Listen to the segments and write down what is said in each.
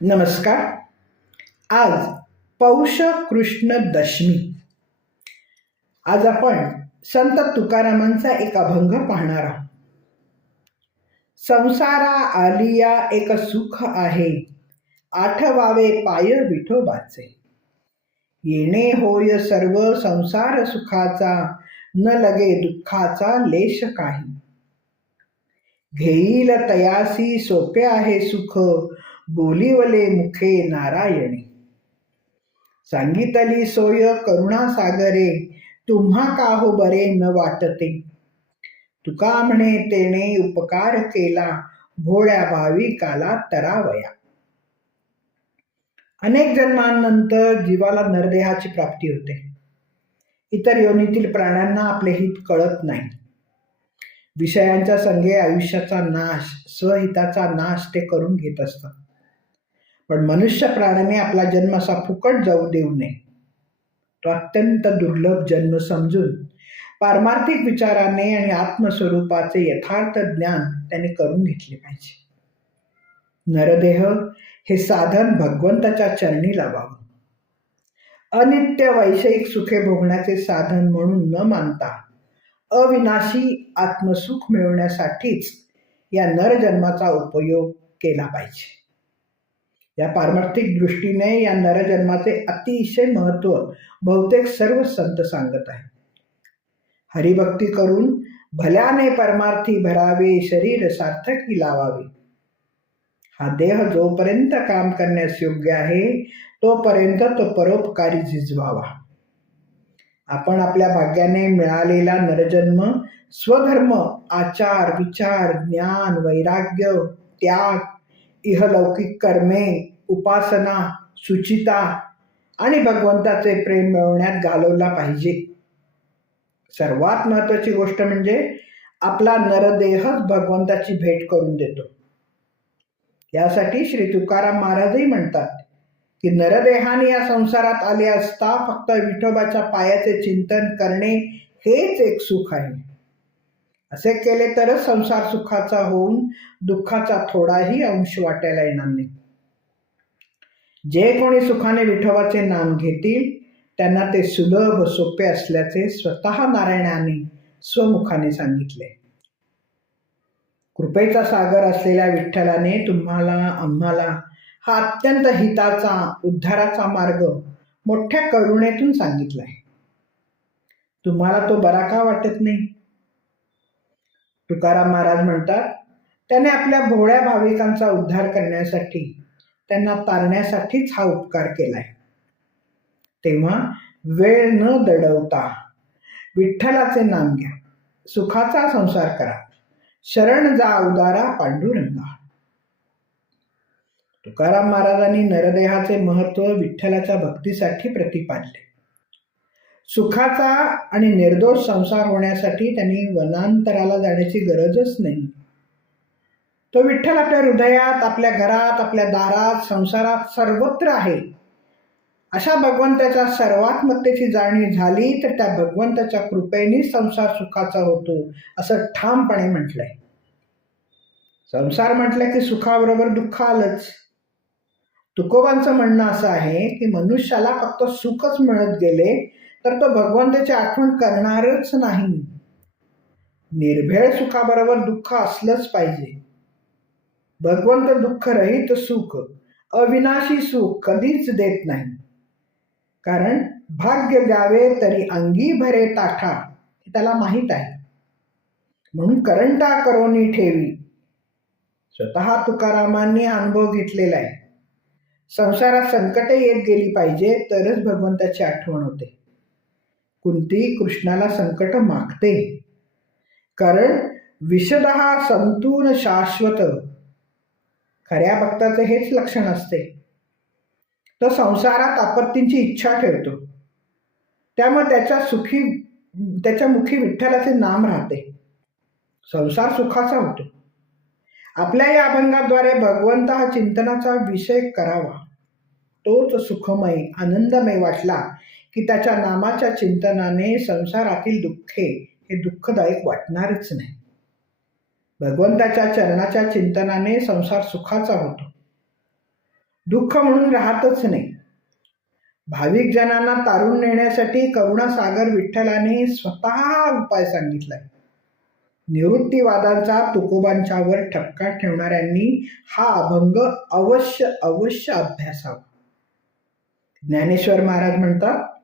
नमस्कार. आज पौष कृष्ण दशमी. आज आपण संत तुकारामांचा एक अभंग पाहणार आहोत. संसारा आलिया एक सुख आहे. आठवावे पाय विठोबाचे येणे होय सर्व संसार सुखाचा न लगे दुःखाचा लेश काही. घेईल तयासी सोपे आहे सुख बोलिवले मुखे नारायणी. सांगितली सोय करुणा सागरे तुम्हा का हो बरे न वाटते. तुका म्हणे तेने उपकार केला भोळ्या भाविकाला तरावया. अनेक जन्मांनंतर जीवाला नरदेहाची प्राप्ती होते. इतर योनीतील प्राण्यांना आपले हित कळत नाही. विषयांच्या संगे आयुष्याचा नाश स्वहिताचा नाश ते करून घेत असतात. पण मनुष्य प्राण्याने आपला जन्म असा फुकट जाऊ देऊ नये. तो अत्यंत दुर्लभ जन्म समजून पारमार्थिक विचाराने आणि आत्मस्वरूपाचे यथार्थ ज्ञान त्याने करून घेतले पाहिजे. नरदेह हे साधन भगवंताच्या चरणी लावावं. अनित्य वैषयिक सुखे भोगण्याचे साधन म्हणून न मानता अविनाशी आत्मसुख मिळवण्यासाठीच या नरजन्माचा उपयोग केला पाहिजे. या पारमार्थिक दृष्टीने या नरजन्माचे अतिशय महत्त्व बहुतेक सर्व संत सांगत आहे हरिभक्ती करून भल्याने परमार्थी भरावे शरीर सार्थकी लावावे. हा देह जोपर्यंत काम करण्यास योग्य आहे तोपर्यंत तो परोपकारी झिजवावा. आपण आपल्या भाग्याने मिळालेला नरजन्म स्वधर्म आचार विचार ज्ञान वैराग्य त्याग इहलौकिक कर्मे उपासना सुचिता आणि भगवंताचे प्रेम मिळवण्यात घालवला पाहिजे. सर्वात महत्वाची गोष्ट म्हणजे आपला नरदेहच भगवंताची भेट करून देतो. यासाठी श्री तुकाराम महाराजही म्हणतात की नरदेहाने या संसारात आले असता फक्त विठोबाच्या पायाचे चिंतन करणे हेच एक सुख आहे. असे केले तरच संसार सुखाचा होऊन दुःखाचा थोडाही अंश वाटायला येणार नाही. जे कोणी सुखाने विठोबाचे नाम घेतील त्यांना ते सुलभ सोपे असल्याचे स्वतः नारायणाने स्वमुखाने सांगितले. कृपेचा सागर असलेल्या विठ्ठलाने तुम्हाला आम्हाला हा अत्यंत हिताचा उद्धाराचा मार्ग मोठ्या करुणेतून सांगितला आहे तुम्हाला तो बरा का वाटत नाही? तुकाराम महाराज म्हणतात त्याने आपल्या भोळ्या भाविकांचा उद्धार करण्यासाठी त्यांना तारण्यासाठीच हा उपकार केलाय. तेव्हा वेळ न दडवता विठ्ठलाचे नाम घ्या सुखाचा संसार करा शरण जा उदारा पांडुरंगा. तुकाराम महाराजांनी नरदेहाचे महत्त्व विठ्ठलाच्या भक्तीसाठी प्रतिपादले. सुखाचा आणि निर्दोष संसार होण्यासाठी त्यांनी वनांतराला जाण्याची गरजच नाही. तो विठ्ठल आपल्या हृदयात आपल्या घरात आपल्या दारात संसारात सर्वत्र आहे. अशा भगवंताच्या सर्वात्मतेची जाणीव झाली तर त्या भगवंताच्या कृपेने संसार सुखाचा होतो असं ठामपणे म्हटलंय. संसार म्हटलं की सुखाबरोबर दुःख आलंच. तुकोबांचं म्हणणं असं आहे की मनुष्याला फक्त सुखच मिळत गेले तर तो भगवंताची आठवण करणारच नाही. निर्भेळ सुखाबरोबर दुःख असलंच पाहिजे. भगवंत दुःख रहित सुख अविनाशी सुख कधीच देत नाही. कारण भाग्य द्यावे तरी अंगी भरे ताठा हे त्याला माहीत आहे. म्हणून करंटा करोनी ठेवी. स्वतः तुकारामांनी अनुभव घेतलेला आहे. संसारात संकटे येत गेली पाहिजे तरच भगवंताची आठवण होते. कुंती कृष्णाला संकट मागते. कारण विषदहा संतून शाश्वत. खऱ्या भक्ताचं हेच लक्षण असते. तो संसारात आपत्तींची इच्छा ठेवतो. त्यामुळे त्याच्या सुखी त्याच्या मुखी विठ्ठलाचे नाम राहते. संसार सुखाचा होतो. आपल्या या अभंगाद्वारे भगवंत हा चिंतनाचा विषय करावा. तोच सुखमय आनंदमय वाटला की त्याच्या नामाच्या चिंतनाने संसारातील दुःखे हे दुःखदायक वाटणारच नाही. भगवंताच्या चरणाच्या चिंतनाने संसार सुखाचा होतो. दुःख म्हणून राहतच नाही. भाविक जनांना तारून नेण्यासाठी करुणासागर विठ्ठलाने स्वतः उपाय सांगितलाय. निवृत्तीवादांचा तुकोबांच्यावर ठपका ठेवणाऱ्यांनी हा अभंग अवश्य अवश्य अभ्यासावा. ज्ञानेश्वर महाराज म्हणतात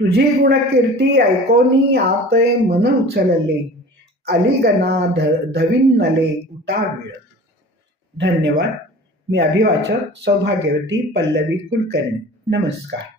तुझी गुणकीर्ती ऐकोनी आतय मन उचलले. अलिगना ध धविन्नले उता वेळ. धन्यवाद. मी अभिवाचक सौभाग्यवती पल्लवी कुलकर्णी. नमस्कार.